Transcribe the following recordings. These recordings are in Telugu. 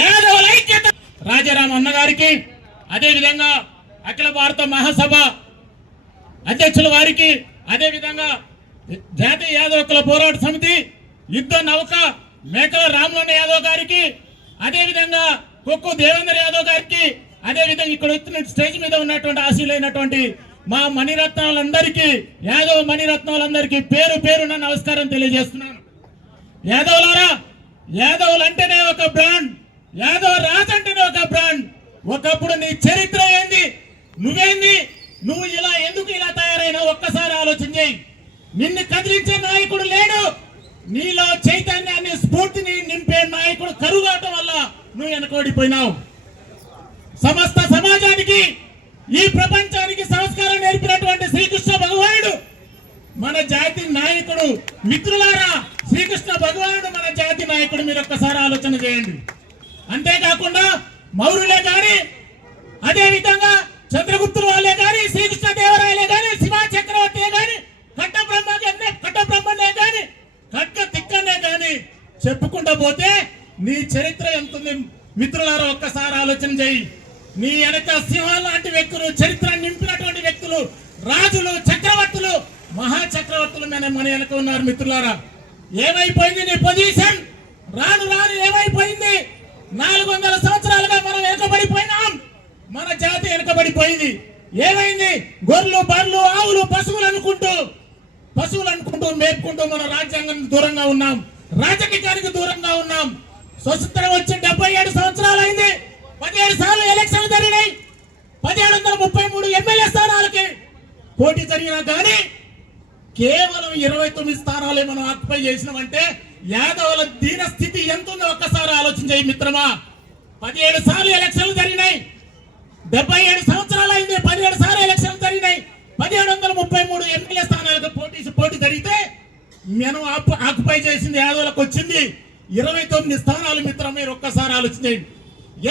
యాదవుల ఐక్యత రాజారాం అన్న గారికి, అదే విధంగా అఖిల భారత మహాసభ అధ్యక్షుల వారికి, అదే విధంగా జాతీయ యాదవ కుల పోరాట సమితి యుద్ధ నౌక మేకల రామలోణ యాదవ్ గారికి, అదే విధంగా కొక్కు దేవేంద్ర యాదవ్ గారికి, అదే విధంగా ఇక్కడ వచ్చిన స్టేజ్ మీద ఉన్నటువంటి ఆశీలైనటువంటి మా మణిరత్నాలందరికీ, యాదవ మణిరత్నాలందరికీ పేరు పేరున నమస్కారం తెలియజేస్తున్నాను. యాదవులారా, యాదవులు అంటేనే ఒక బ్రాండ్, యాదవ్ రాజ్ అంటేనే ఒక బ్రాండ్. ఒకప్పుడు నీ చరిత్ర ఏంది, నువ్వేంది, నువ్వు ఎందుకు ఇలా తయారైనా ఒక్కసారి ఆలోచన చేయి. నిన్ను కదిలించే నాయకుడు లేడు, నీలో చైతన్యాన్ని స్ఫూర్తిని నింపే నాయకుడు కరుగాటం వల్ల నువ్వు వెనకబడిపోయినావు. సమస్త సమాజానికి, ఈ ప్రపంచానికి సంస్కారం నేర్పినటువంటి శ్రీకృష్ణ భగవానుడు మన జాతి నాయకుడు. మిత్రులారా, శ్రీకృష్ణ భగవానుడు మన జాతి నాయకుడు. మీరు ఒక్కసారి ఆలోచన చేయండి. అంతేకాకుండా మౌర్యులే గాని, అదే విధంగా చంద్రగుప్తులు వాళ్ళే గాని, శ్రీకృష్ణ దేవరాయలే గాని, శివా చక్రవర్తి గాని, కట్టబ్రహ్మనే గాని, కట్ట తిక్కనే గాని చెప్పుకుంటూ పోతే నీ చరిత్ర ఎంతుంది మిత్రులారా. ఒక్కసారి ఆలోచన చేయి. నీ వెనక సింహాల లాంటి వ్యక్తులు, చరిత్ర నింపినటువంటి వ్యక్తులు, రాజులు, చక్రవర్తులు, మహా చక్రవర్తులు మన వెనక ఉన్నారు మిత్రులారా. ఏమైపోయింది నీ పొజిషన్? రాను రాను ఏమైపోయింది? 400 సంవత్సరాలుగా మనం వెనకబడిపోయినాం. మన జాతి వెనకబడిపోయింది. ఏమైంది? గొర్రెలు, బర్రెలు, ఆవులు, పశువులు అనుకుంటూ మేపుకుంటూ మన రాజ్యాంగం దూరంగా ఉన్నాం, రాజకీయానికి దూరంగా ఉన్నాం. స్వతంత్రం వచ్చి 77 సంవత్సరాలు అయింది. 17 సార్లు ఎలక్షన్లు జరిగినాయి. 1733 ఎమ్మెల్యే స్థానాలకి పోటీ జరిగినా కానీ కేవలం 29 స్థానాలే మనం ఆక్యుపై చేసినామంటే యాదవుల దీన స్థితి ఎంత ఉందో ఒక్కసారి ఆలోచన చేయి మిత్రమా. 17 సార్లు ఎలక్షన్లు జరిగినాయి. 77 సంవత్సరాలు అయింది. 17 సార్లు ఎలక్షన్లు జరిగినాయి. 1733 ఎమ్మెల్యే స్థానాలకు పోటీ జరిగితే మనం ఆక్యుపై చేసింది యాదవులకు వచ్చింది 29 స్థానాలు మిత్రం. మీరు ఒక్కసారి ఆలోచన చేయండి.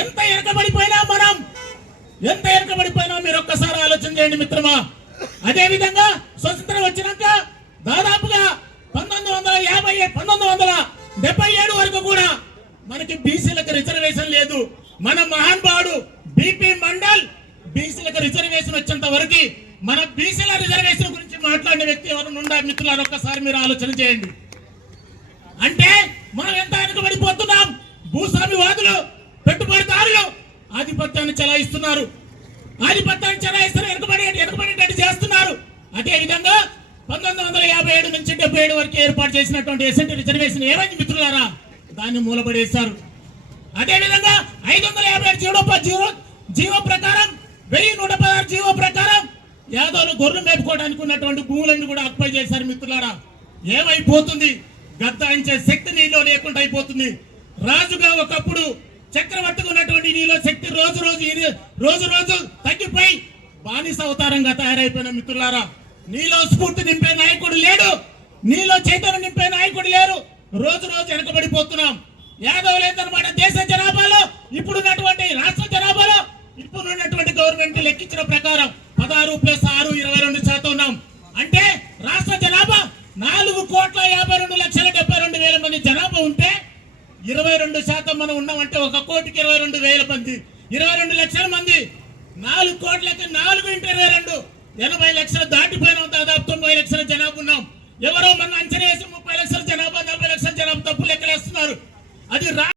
ఎంత వెనకబడిపోయినా మీరు ఒక్కసారి ఆలోచన చేయండి మిత్రమా. అదే విధంగా స్వతంత్రం వచ్చినాక దాదాపుగా 1977 వరకు కూడా మనకి బీసీలకు రిజర్వేషన్ లేదు. మన మహానుభావుడు బిపి మండల్ బీసీలకు రిజర్వేషన్ వచ్చేంత వరకు మన బీసీల రిజర్వేషన్ గురించి మాట్లాడిన వ్యక్తి ఎవరు ఉండా మిత్రులారు? ఒక్కసారి మీరు ఆలోచన చేయండి. అంటే మనం ఎంత వెనుకబడిపోతున్నాం. భూస్వామివాదులు, పెట్టుబడిదారులు ఆధిపత్యాన్ని చెలాయిస్తున్నారు. వెనుకబడేటట్టు చేస్తున్నారు. అదే విధంగా 1957 నుంచి 77 వరకు ఏర్పాటు చేసినటువంటి ఎస్ఎన్టీ రిజర్వేషన్ ఏమైంది మిత్రులారా? దాన్ని మూలపడేశారు. అదే విధంగా 557 జీవో ప్రకారం, 1116 జీవో ప్రకారం యాదవులు గొర్రెలు మేపుకోవడానికి ఉన్నటువంటి భూములన్నీ కూడా ఆక్యుపై చేశారు మిత్రులారా. ఏమైపోతుంది? గద్దాయించే శక్తి నీలో లేకుండా అయిపోతుంది. రాజుగా ఒకప్పుడు చక్రవర్తిగా ఉన్నటువంటి నీలో శక్తి రోజు రోజు తగ్గిపోయి బానిస అవతారంగా తయారైపోయిన మిత్రులారా. నీలో స్ఫూర్తి నింపే నాయకుడు లేడు, నీలో చైతన్యం నింపే నాయకుడు లేరు. రోజు వెనకబడిపోతున్నాం. యాదవులు ఏంటన్నమాట, దేశ జనాభాలో ఇప్పుడున్నటువంటి రాష్ట్ర జనాభాలో ఇప్పుడున్నటువంటి గవర్నమెంట్ లెక్కించిన ప్రకారం 16+6 22% ఉన్నాం. అంటే రాష్ట్ర జనాభా 4,52,72,000 మంది జనాభా ఉంటే 22% మనం ఉన్నామంటే 1,22,000 మంది, 22 లక్షల మంది. 4 కోట్లకి 4 × 22 80 లక్షలు దాటిపోయినాం. దాదాపు 90 లక్షల జనాభా ఉన్నాం. ఎవరో మన అంచనా వేసి 30 లక్షల జనాభా, 40 లక్షల జనాభా తప్పు లెక్కలేస్తున్నారు. అది